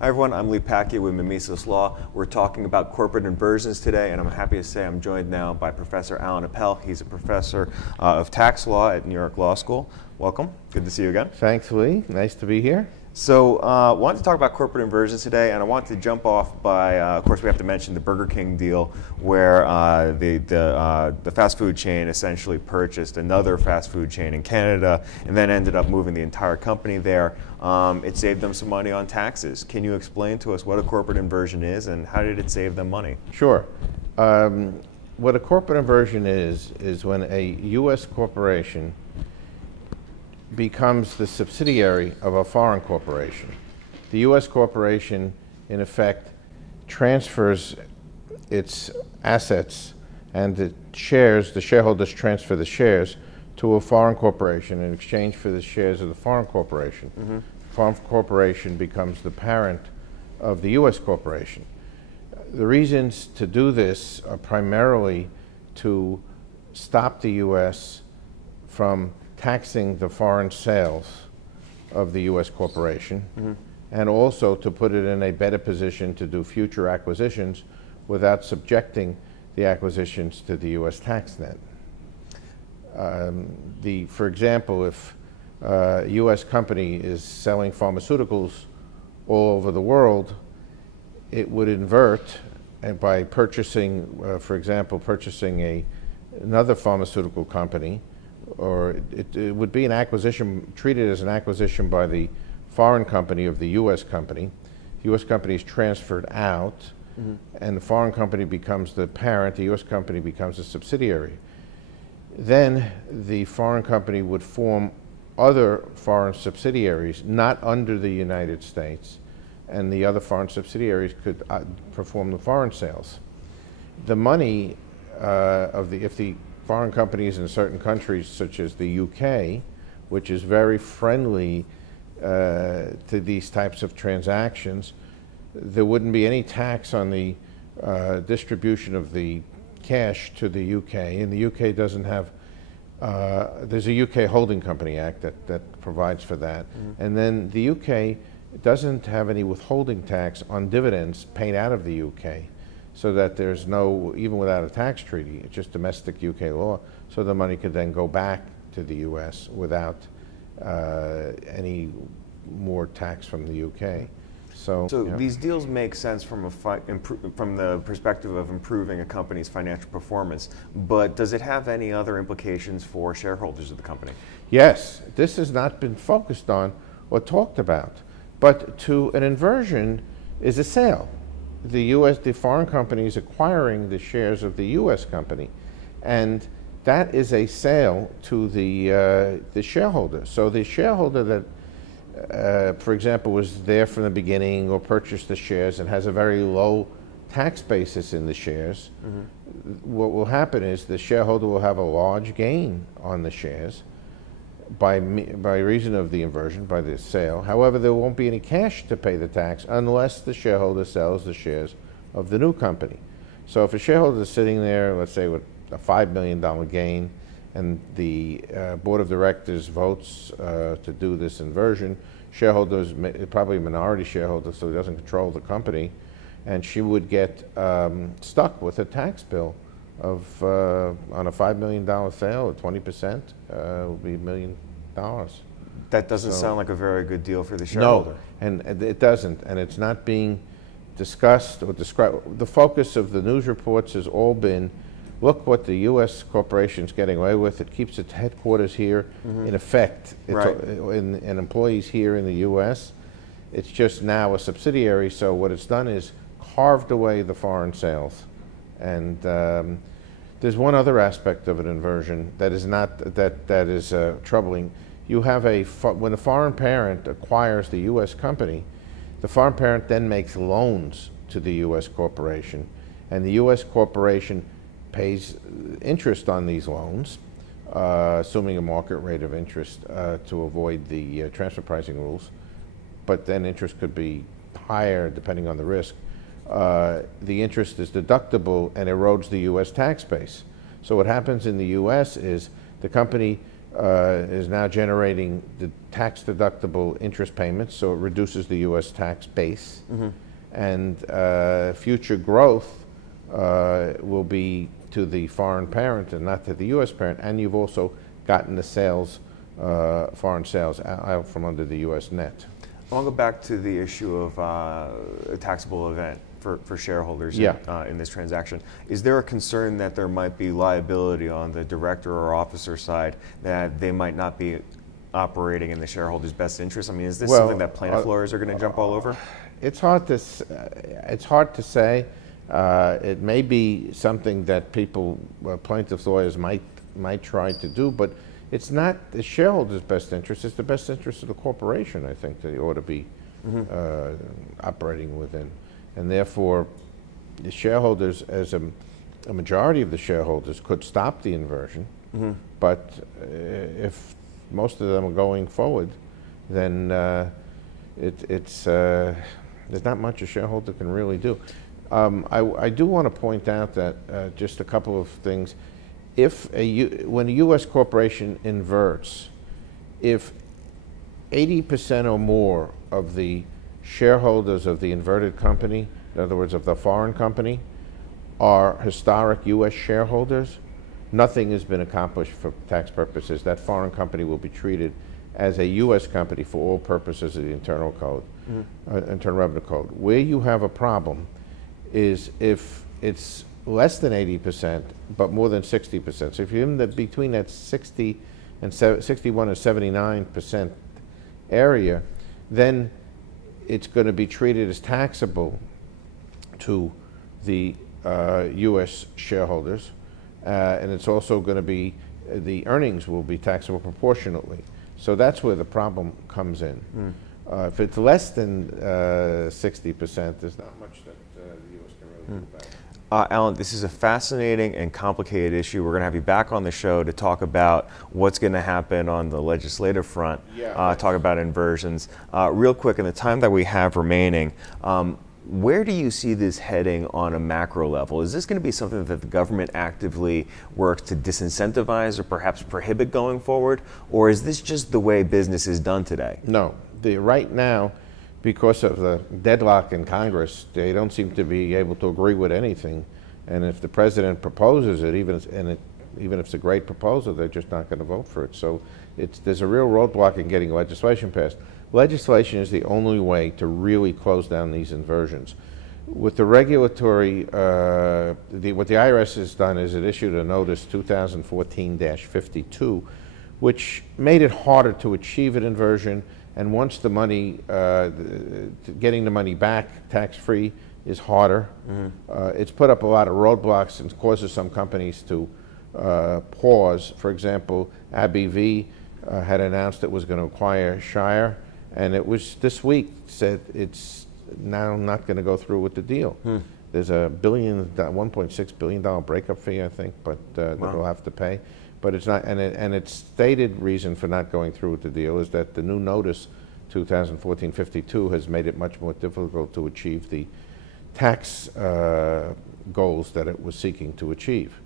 Hi everyone, I'm Lee Pacchia with Mimesis Law. We're talking about corporate inversions today, and I'm happy to say I'm joined now by Professor Allen Appel. He's a professor of tax law at New York Law School. Welcome. Good to see you again. Thanks, Lee. Nice to be here. So I wanted to talk about corporate inversions today, and I wanted to jump off by, of course, we have to mention the Burger King deal, where the fast food chain essentially purchased another fast food chain in Canada, and then ended up moving the entire company there. It saved them some money on taxes. Can you explain to us what a corporate inversion is, and how did it save them money? Sure. What a corporate inversion is when a U.S. corporation becomes the subsidiary of a foreign corporation. The U.S. corporation, in effect, transfers its assets and the shares, the shareholders transfer the shares to a foreign corporation in exchange for the shares of the foreign corporation. Mm-hmm. Foreign corporation becomes the parent of the U.S. corporation. The reasons to do this are primarily to stop the U.S. from taxing the foreign sales of the U.S. corporation, mm-hmm. and also to put it in a better position to do future acquisitions without subjecting the acquisitions to the U.S. tax net. For example, if a U.S. company is selling pharmaceuticals all over the world, it would invert, and by purchasing, for example, purchasing another pharmaceutical company, or it would be an acquisition, treated as an acquisition by the foreign company of the U.S. company. The U.S. company is transferred out, mm-hmm. and the foreign company becomes the parent, the U.S. company becomes a subsidiary. Then the foreign company would form other foreign subsidiaries, not under the United States, and the other foreign subsidiaries could perform the foreign sales. The money if the foreign companies in certain countries, such as the UK, which is very friendly to these types of transactions, there wouldn't be any tax on the distribution of the cash to the UK, and the UK doesn't have, there's a UK Holding Company Act that provides for that, mm-hmm. and then the UK doesn't have any withholding tax on dividends paid out of the UK, so that there's no, even without a tax treaty, it's just domestic UK law, so the money could then go back to the US without any more tax from the UK. So these deals make sense from the perspective of improving a company's financial performance, but does it have any other implications for shareholders of the company? Yes, this has not been focused on or talked about, but to an inversion is a sale. The foreign company is acquiring the shares of the U.S. company, and that is a sale to the shareholder. So the shareholder that, for example, was there from the beginning or purchased the shares and has a very low tax basis in the shares, mm-hmm. what will happen is the shareholder will have a large gain on the shares by reason of the inversion, by the sale. However, there won't be any cash to pay the tax unless the shareholder sells the shares of the new company. So if a shareholder is sitting there, let's say with a $5 million gain, and the board of directors votes to do this inversion, shareholders, probably a minority shareholder, so he doesn't control the company, and she would get stuck with a tax bill of, on a $5 million sale, 20% will be $1 million. That doesn't sound like a very good deal for the shareholder. No, and it doesn't, and it's not being discussed or described. The focus of the news reports has all been, look what the U.S. corporation's getting away with. It keeps its headquarters here, mm-hmm. in effect, right. and employees here in the U.S. It's just now a subsidiary, so what it's done is carved away the foreign sales. And there's one other aspect of an inversion that is troubling. You have when a foreign parent acquires the U.S. company, the foreign parent then makes loans to the U.S. corporation, and the U.S. corporation pays interest on these loans, assuming a market rate of interest to avoid the transfer pricing rules. But then interest could be higher depending on the risk. The interest is deductible and erodes the U.S. tax base. So what happens in the U.S. is the company is now generating the tax-deductible interest payments, so it reduces the U.S. tax base. And future growth will be to the foreign parent and not to the U.S. parent. And you've also gotten the sales, foreign sales, out from under the U.S. net. I want to go back to the issue of a taxable event for shareholders in this transaction. Is there a concern that there might be liability on the director or officer side, that they might not be operating in the shareholders' best interest? I mean, is this something that plaintiff lawyers are going to jump all over? It's hard to say. It may be something that people, plaintiff lawyers, might try to do, but it's not the shareholders' best interest. It's the best interest of the corporation, I think, that they ought to be operating within. And therefore, the shareholders, as a majority of the shareholders, could stop the inversion. But if most of them are going forward, then there's not much a shareholder can really do. I do want to point out that just a couple of things. When a U.S. corporation inverts, if 80% or more of the shareholders of the inverted company, in other words, of the foreign company, are historic U.S. shareholders, nothing has been accomplished for tax purposes. That foreign company will be treated as a U.S. company for all purposes of the Internal Code, Internal Revenue Code. Where you have a problem is if it's less than 80%, but more than 60%. So if you're in between that 61 and 79% area, then it's going to be treated as taxable to the U.S. shareholders, and it's also going to be, the earnings will be taxable proportionately. So that's where the problem comes in. If it's less than 60%, there's not much that the U.S. can really do about it. Allen, this is a fascinating and complicated issue. We're going to have you back on the show to talk about what's going to happen on the legislative front, talk about inversions. Real quick, in the time that we have remaining, where do you see this heading on a macro level? Is this going to be something that the government actively works to disincentivize or perhaps prohibit going forward? Or is this just the way business is done today? No. Right now, because of the deadlock in Congress, they don't seem to be able to agree with anything. And if the president proposes it, even if it's a great proposal, they're just not going to vote for it. So there's a real roadblock in getting legislation passed. Legislation is the only way to really close down these inversions. With the regulatory, what the IRS has done is it issued a notice 2014-52, which made it harder to achieve an inversion. And once the money, getting the money back tax-free is harder. It's put up a lot of roadblocks and causes some companies to pause. For example, AbbVie had announced it was going to acquire Shire, and it was this week said it's now not going to go through with the deal. There's a $1.6 billion breakup fee, I think, but that they'll have to pay. But it's not, and its stated reason for not going through with the deal is that the new notice, 2014-52, has made it much more difficult to achieve the tax goals that it was seeking to achieve.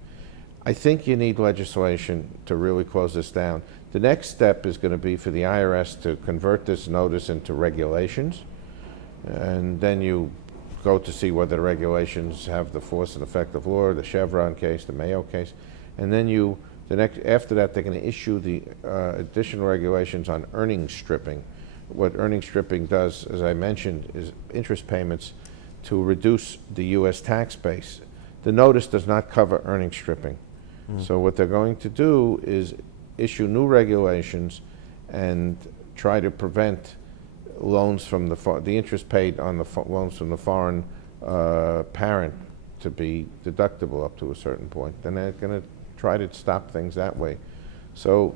I think you need legislation to really close this down. The next step is going to be for the IRS to convert this notice into regulations, and then you go to see whether the regulations have the force and effect of law, the Chevron case, the Mayo case, and then after that, they're going to issue the additional regulations on earnings stripping. What earnings stripping does, as I mentioned, is interest payments to reduce the U.S. tax base. The notice does not cover earnings stripping. So what they're going to do is issue new regulations and try to prevent loans from the interest paid on the loans from the foreign parent to be deductible up to a certain point. Then they're going to try to stop things that way. So,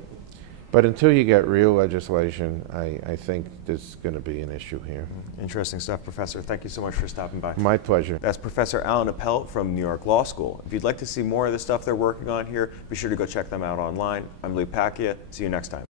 but until you get real legislation, I think there's going to be an issue here. Interesting stuff, Professor. Thank you so much for stopping by. My pleasure. That's Professor Allen Appel from New York Law School. If you'd like to see more of the stuff they're working on here, be sure to go check them out online. I'm Lee Pacchia. See you next time.